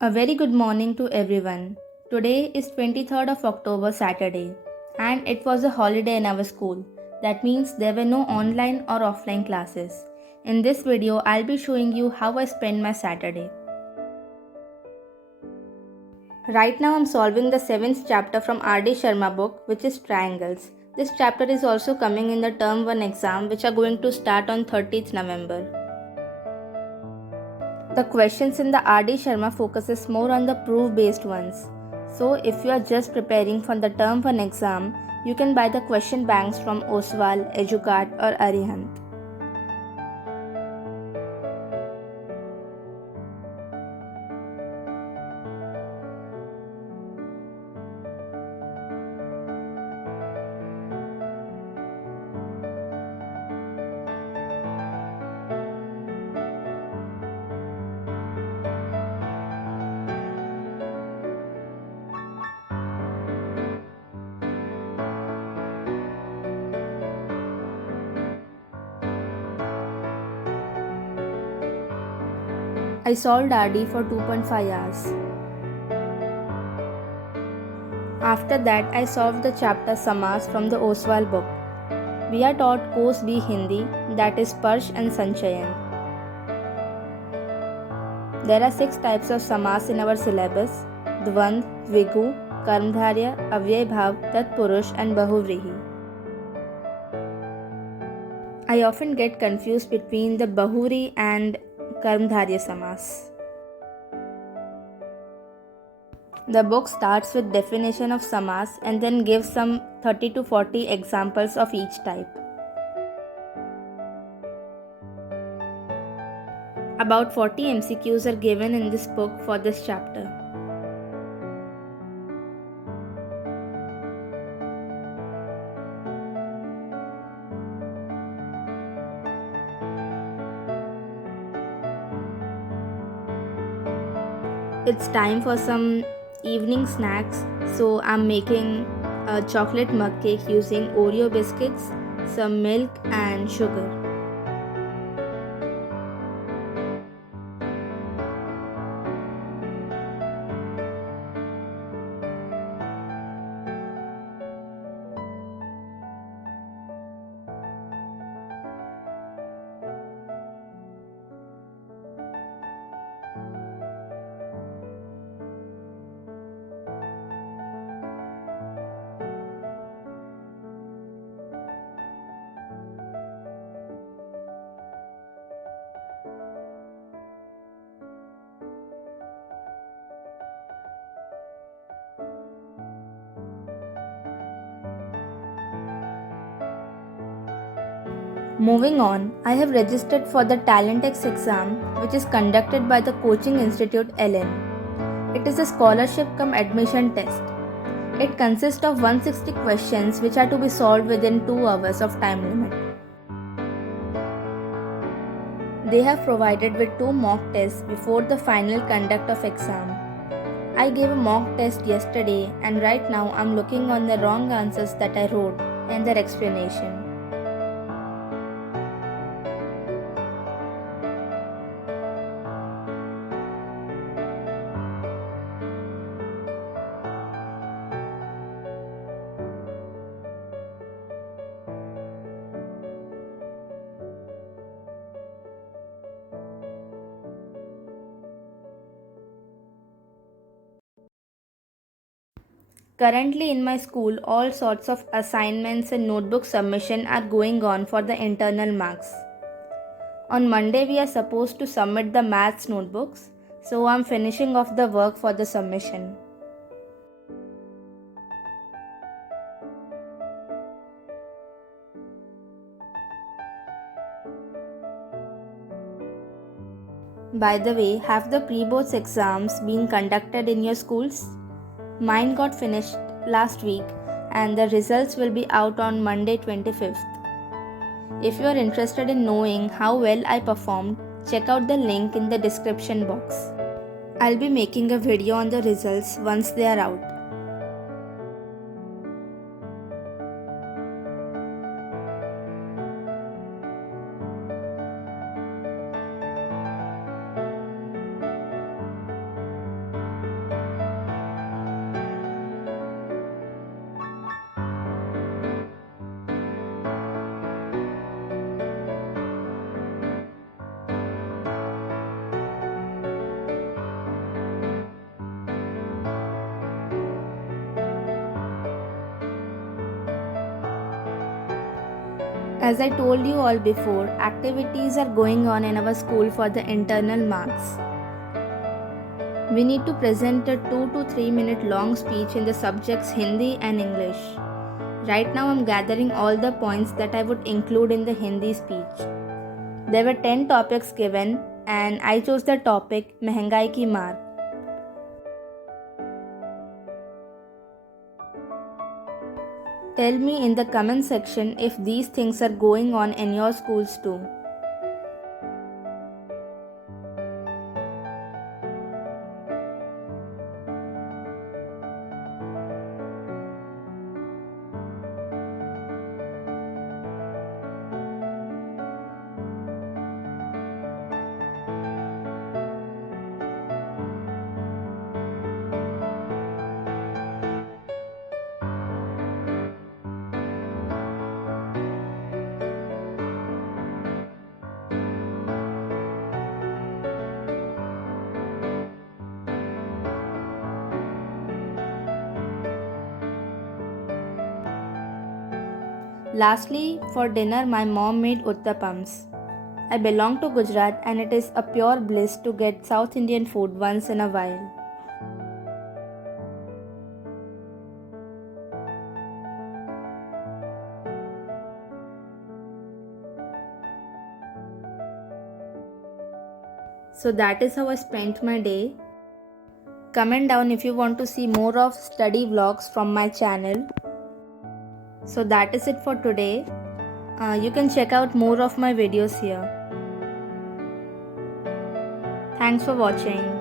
A very good morning to everyone. Today is 23rd of October, Saturday, and it was a holiday in our school. That means there were no online or offline classes. In this video, I'll be showing you how I spent my Saturday. Right now, I'm solving the 7th chapter from R.D. Sharma book, which is Triangles. This chapter is also coming in the Term 1 exam, which are going to start on 30th November. The questions in the R.D. Sharma focuses more on the proof-based ones. So if you are just preparing for the Term 1 exam, you can buy the question banks from Oswal, Educart or Arihant. I solved RD for 2.5 hours. After that, I solved the chapter Samas from the Oswal book. We are taught Course B Hindi, that is Sparsh and Sanchayan. There are 6 types of Samas in our syllabus: Dvand, Dvigu, Karmdharya, Avyay Bhav, Tatpurush and Bahuvrihi. I often get confused between the Bahuri and Karmdharya Samas. The book starts with definition of Samas and then gives some 30 to 40 examples of each type. About 40 MCQs are given in this book for this chapter. It's time for some evening snacks, so I'm making a chocolate mug cake using Oreo biscuits, some milk and sugar. Moving on, I have registered for the Talentex exam, which is conducted by the Coaching Institute LN. It is a scholarship cum admission test. It consists of 160 questions which are to be solved within 2 hours of time limit. They have provided with 2 mock tests before the final conduct of exam. I gave a mock test yesterday and right now I'm looking on the wrong answers that I wrote and their explanation. Currently in my school, all sorts of assignments and notebook submission are going on for the internal marks. On Monday, we are supposed to submit the maths notebooks, so I'm finishing off the work for the submission. By the way, have the pre-boards exams been conducted in your schools? Mine got finished last week and the results will be out on Monday 25th. If you are interested in knowing how well I performed, check out the link in the description box. I'll be making a video on the results once they are out. As I told you all before, activities are going on in our school for the internal marks. We need to present a 2 to 3 minute long speech in the subjects Hindi and English. Right now I'm gathering all the points that I would include in the Hindi speech. There were 10 topics given and I chose the topic Mehengai ki Maar. Tell me in the comment section if these things are going on in your schools too. Lastly, for dinner my mom made uttapams. I belong to Gujarat and it is a pure bliss to get South Indian food once in a while. So that is how I spent my day. Comment down if you want to see more of study vlogs from my channel. So that is it for today. You can check out more of my videos here. Thanks for watching.